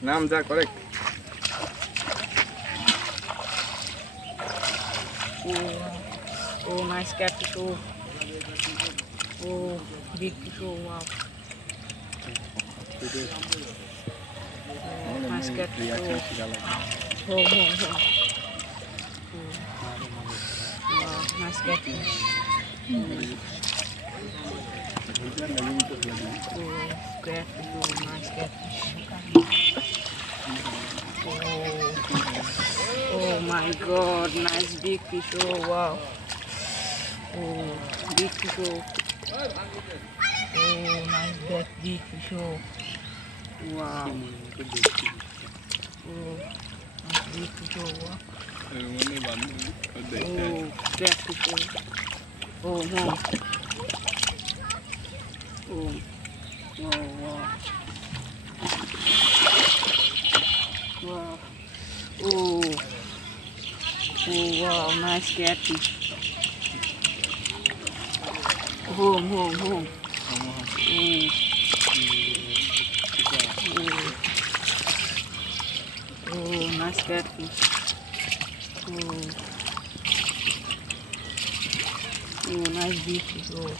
Nam ra correct. Oh, nice catfish. Oh, big fish. Oh, wow. Oh, nice catfish. Oh, wow, nice catfish. Oh, catfish. Oh, nice catfish. Oh my God, nice big fish. Oh, wow. Oh, big fish. Oh, nice big fish. Oh, wow. Oh, nice big fish. Oh, wow. Oh, catfish. Oh, no. Oh, wow, wow. Wow. Oh, oh, wow, nice catfish. Home. Oh, nice catfish. Oh, nice big fish. Oh,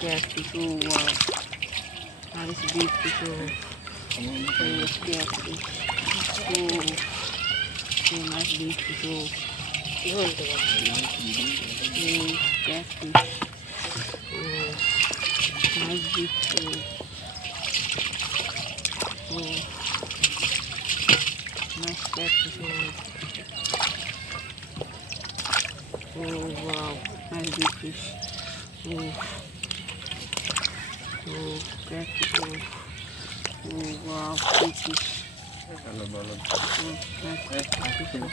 catfish. Oh, wow. Nice big fish. Oh, catfish. Oh, nice big fish. Oh, catfish. Oh, nice big fish. Oh, nice catfish. Oh, wow, nice big fish. Oh, catfish. Oh, wow, big fish. Nice catfish.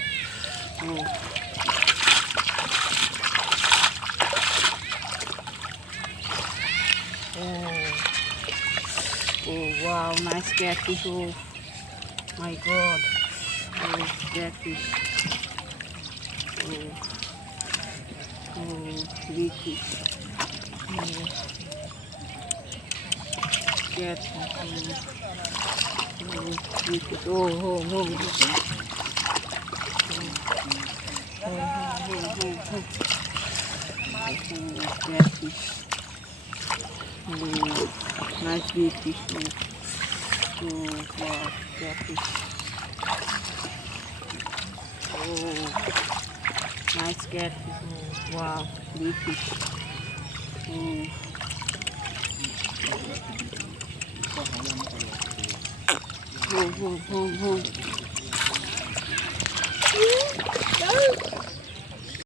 Oh, wow, nice catfish. Oh, my God. Oh, catfish. Big fish. Catfish. Big fish. Oh, catfish. Nice big fish. Wow, catfish. Nice catfish. Wow, big fish. Home.